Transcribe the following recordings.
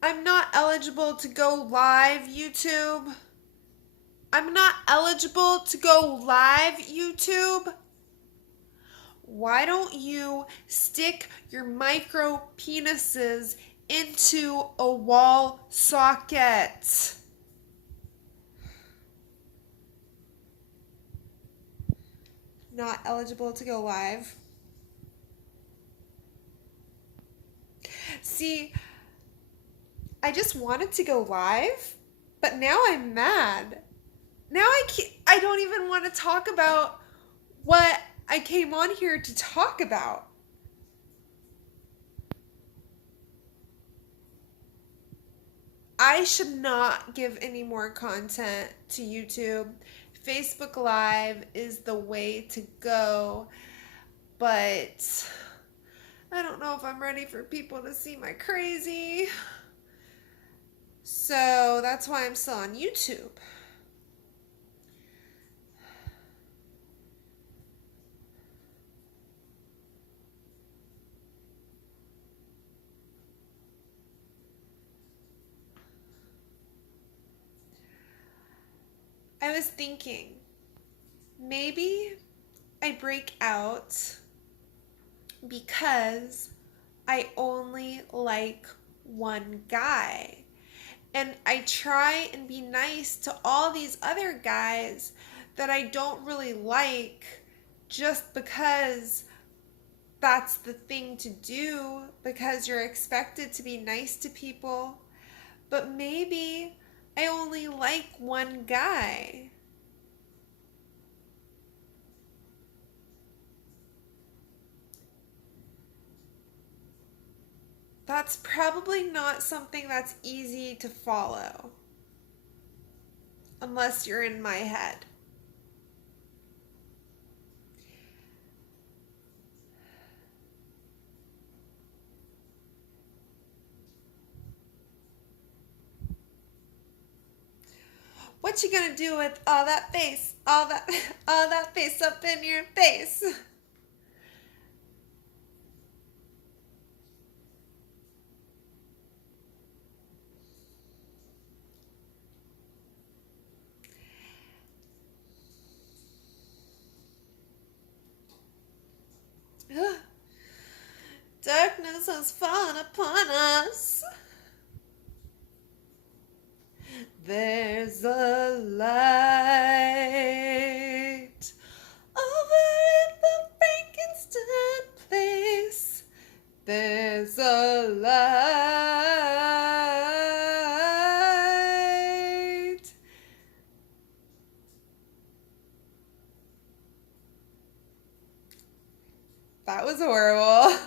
I'm not eligible to go live, YouTube. I'm not eligible to go live, YouTube. Why don't you stick your micro penises into a wall socket? Not eligible to go live. See, I just wanted to go live, but now I'm mad. Now I don't even want to talk about what I came on here to talk about. I should not give any more content to YouTube. Facebook Live is the way to go, but I don't know if I'm ready for people to see my crazy. So that's why I'm still on YouTube. I was thinking maybe I break out because I only like one guy. And I try and be nice to all these other guys that I don't really like just because that's the thing to do, because you're expected to be nice to people. But maybe I only like one guy. That's probably not something that's easy to follow unless you're in my head. What you gonna do with all that face? All that face up in your face? Darkness has fallen upon us. There's a light over at the Frankenstein place. There's a light. That was horrible.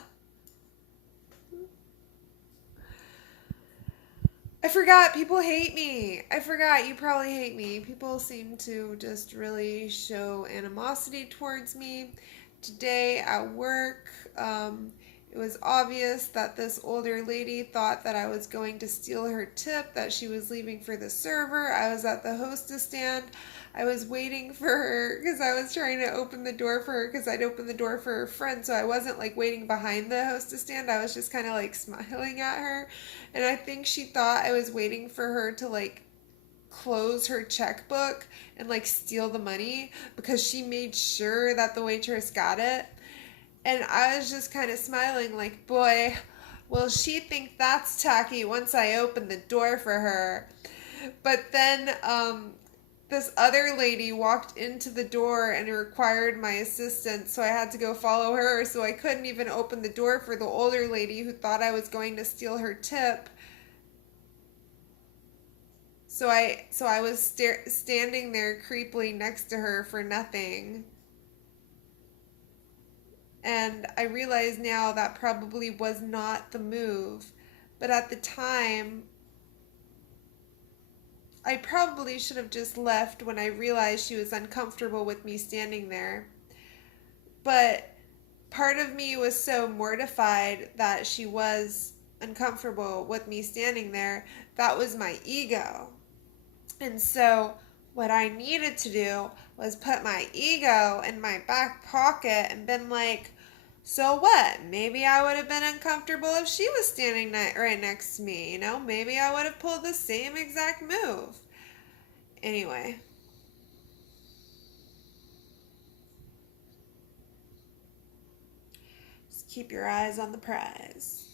I forgot people hate me. I forgot you probably hate me. People seem to just really show animosity towards me. Today at work, it was obvious that this older lady thought that I was going to steal her tip, that she was leaving for the server. I was at the hostess stand. I was waiting for her because I was trying to open the door for her because I'd opened the door for her friend. So I wasn't like waiting behind the hostess stand. I was just kind of like smiling at her. And I think she thought I was waiting for her to like close her checkbook and like steal the money because she made sure that the waitress got it. And I was just kind of smiling, like, boy, will she think that's tacky once I open the door for her. But then this other lady walked into the door and required my assistance, so I had to go follow her. So I couldn't even open the door for the older lady who thought I was going to steal her tip. So I was standing there creepily next to her for nothing. And I realize now that probably was not the move. But at the time, I probably should have just left when I realized she was uncomfortable with me standing there. But part of me was so mortified that she was uncomfortable with me standing there. That was my ego. And so what I needed to do was put my ego in my back pocket and been like, So what? Maybe I would have been uncomfortable if she was standing right next to me, you know? Maybe I would have pulled the same exact move. Anyway, just keep your eyes on the prize.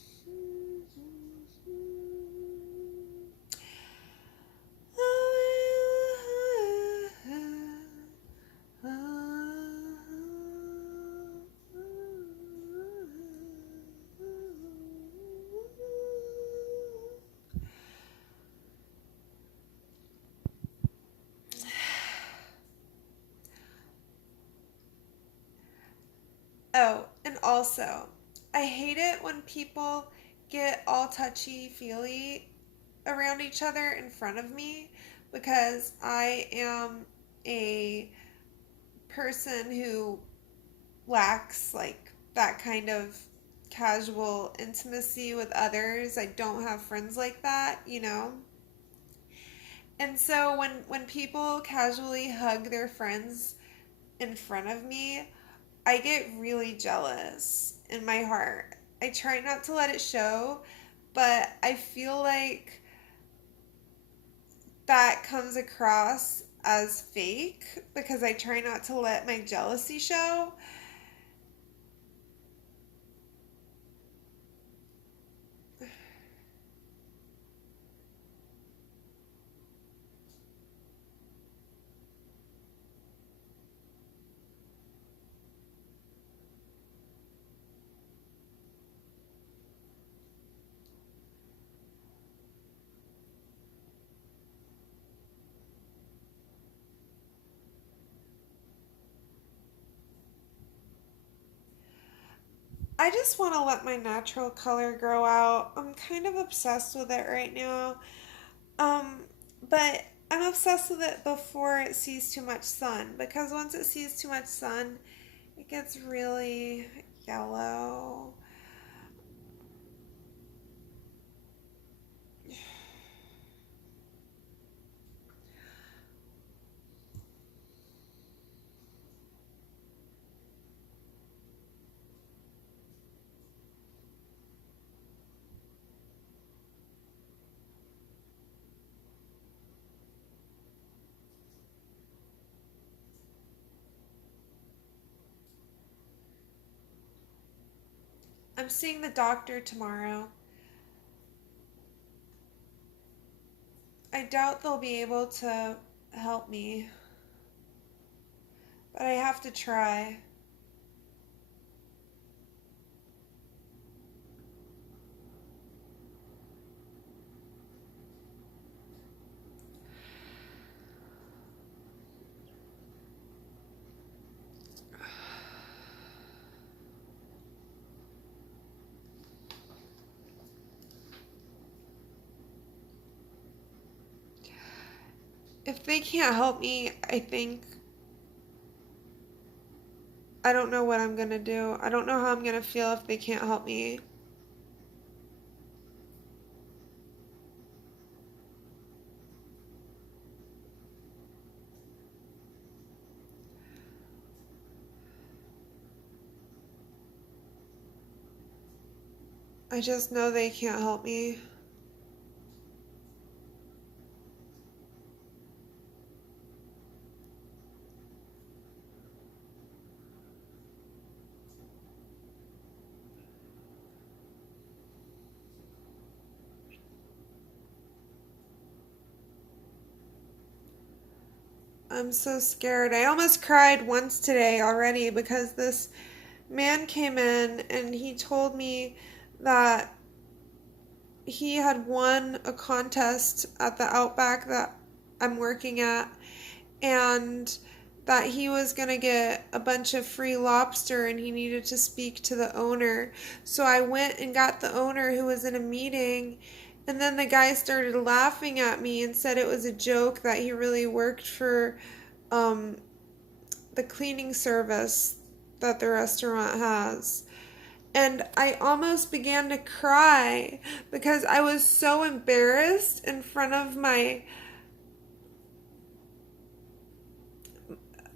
Oh, and also, I hate it when people get all touchy feely around each other in front of me because I am a person who lacks like that kind of casual intimacy with others. I don't have friends like that, you know? And so when people casually hug their friends in front of me, I get really jealous in my heart. I try not to let it show, but I feel like that comes across as fake because I try not to let my jealousy show. I just want to let my natural color grow out. I'm kind of obsessed with it right now. Um, but I'm obsessed with it before it sees too much sun because once it sees too much sun, it gets really yellow. I'm seeing the doctor tomorrow. I doubt they'll be able to help me, but I have to try. If they can't help me, I don't know what I'm gonna do. I don't know how I'm gonna feel if they can't help me. I just know they can't help me. I'm so scared. I almost cried once today already because this man came in and he told me that he had won a contest at the Outback that I'm working at and that he was going to get a bunch of free lobster and he needed to speak to the owner. So I went and got the owner who was in a meeting and then the guy started laughing at me and said it was a joke that he really worked for um, the cleaning service that the restaurant has. And I almost began to cry because I was so embarrassed in front of my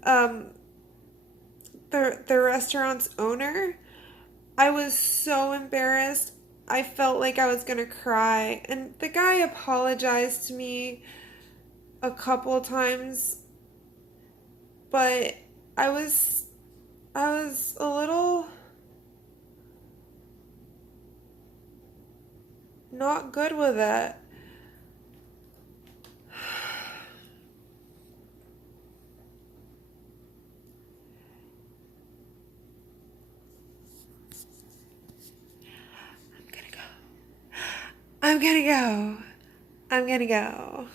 um the restaurant's owner I was so embarrassed. I felt like I was gonna cry. And the guy apologized to me a couple times, but I was I was a little not good with it. I'm gonna go. I'm gonna go. I'm gonna go.